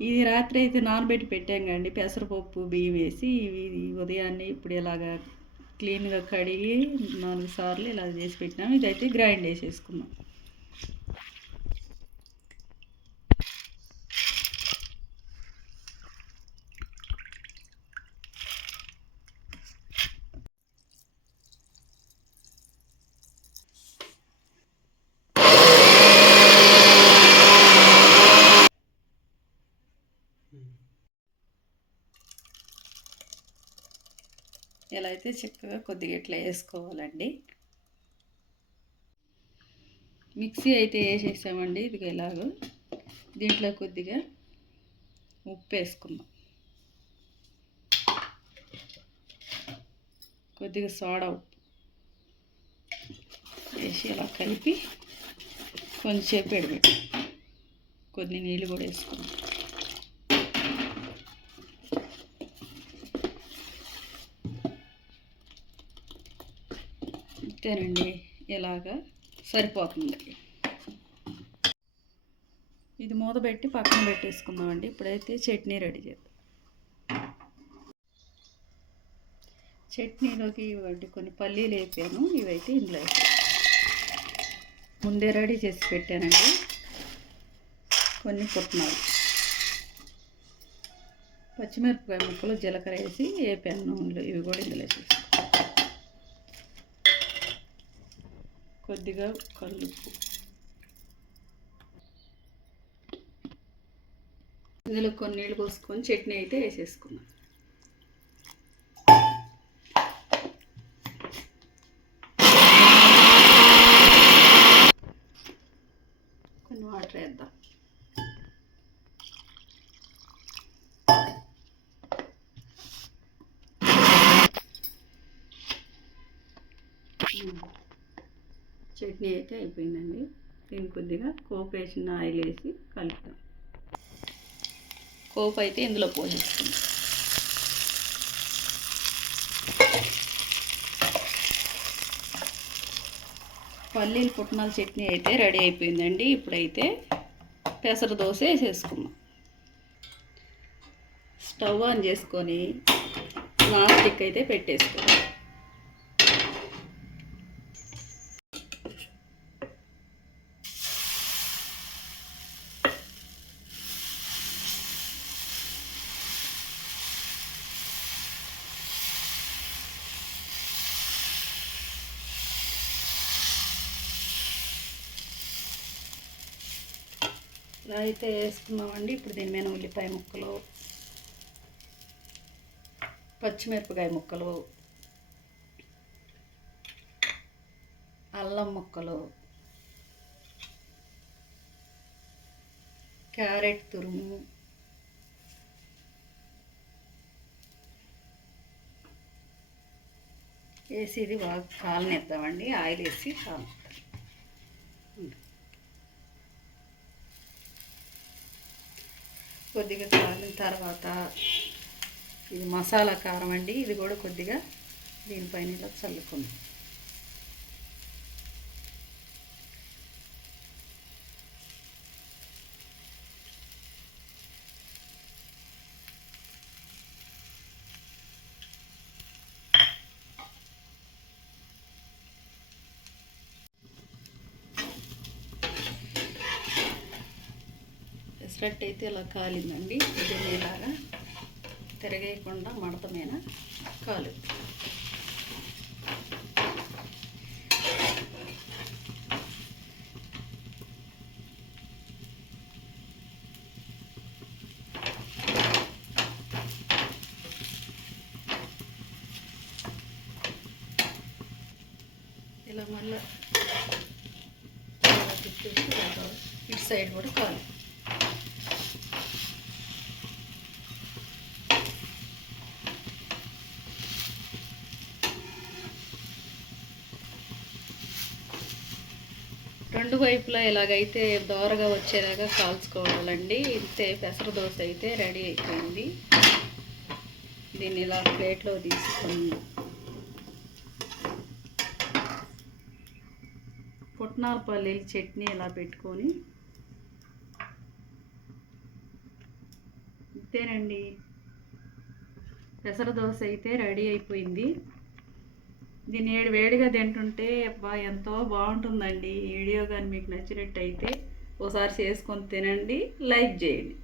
ఇది రాత్రి అయితే నానబెట్టి పెట్టాం కండి పెసరపప్పు బియ్యం వేసి ఇవి ఉదయాన్నే ఇప్పుడు ఇలాగా క్లీన్గా కడిగి నాలుగు సార్లు ఇలా చేసి పెట్టినాం. ఇదైతే గ్రైండ్ వేసేసుకున్నాం ఇలా అయితే చక్కగా కొద్దిగా ఇట్లా వేసుకోవాలండి. మిక్సీ అయితే వేసేసామండి ఇది ఎలాగో దీంట్లో కొద్దిగా ఉప్పు వేసుకుందాం. కొద్దిగా సోడా ఉప్పు వేసి ఇలా కలిపి కొంచెంసేపు ఎడబెట్టి కొన్ని నీళ్ళు కూడా వేసుకుందాం. అంతేనండి ఇలాగా సరిపోతుంది. ఇది మూత పెట్టి పక్కన పెట్టేసుకుందామండి. ఇప్పుడైతే చట్నీ రెడీ చేద్దాం. చట్నీలోకి ఇవ్వండి. కొన్ని పల్లీలు వేపాను. ఇవైతే ఇందులో ముందే రెడీ చేసి పెట్టానండి. కొన్ని పుట్నాలు. పచ్చిమిరపకాయ ముక్కలు జీలకర్ర వేసి వేపాను. నూనెలో ఇవి కూడా ఇందులో వేసేసి కొద్దిగా కల్లుప్పు ఇందులో కొన్ని నీళ్ళు పోసుకొని చట్నీ అయితే వేసేసుకున్నాం కొన్ని వాటర్ వేద్దాం. చట్నీ అయితే అయిపోయిందండి. దీని కొద్దిగా కోపు వేసిన ఆయిల్ వేసి కలుపుతాం. కోపు అయితే ఇందులో పోసేసుకుందాం పల్లీలు పుట్నాల చట్నీ అయితే రెడీ అయిపోయిందండి. ఇప్పుడైతే పెసర దోశ వేసేసుకున్నాం స్టవ్ ఆన్ చేసుకొని నాన్ స్టిక్ అయితే పెట్టేసుకున్నాం ఇలా అయితే వేసుకున్నామండి ఇప్పుడు దీని మీద ఉల్లిపాయ ముక్కలు పచ్చిమిరపకాయ ముక్కలు అల్లం ముక్కలు క్యారెట్ తురుము వేసి ఇది బాగా కాలనిద్దామండి. ఆయిల్ వేసి కాలనిద్దాం కొద్దిగా కాలిన తర్వాత ఇది మసాలా కారం అండి. ఇది కూడా కొద్దిగా దీనిపైన ఇలా చల్లుకుందాం. పెసరట్టు అయితే ఇలా కాలిందండి. ఇది ఇలాగా తిరగేయకుండా మడత మీద కాలు. ఇలా మళ్ళీ ఇటు సైడ్ కూడా కాలు. రెండు వైపులా ఇలాగైతే దోరగా వచ్చేలాగా కాల్చుకోవాలండి ఇంతే పెసర దోశ అయితే రెడీ అయిపోయింది. దీన్ని ఇలా ప్లేట్లో తీసుకొని పుట్నాల పల్లీల చట్నీ ఇలా పెట్టుకొని అంతేనండి పెసర దోశ అయితే రెడీ అయిపోయింది. దీన్ని ఏడు వేడిగా తింటుంటే అబ్బా ఎంతో బాగుంటుందండి ఈ వీడియో కానీ మీకు నచ్చినట్టయితే ఒకసారి చేసుకొని తినండి లైక్ చేయండి.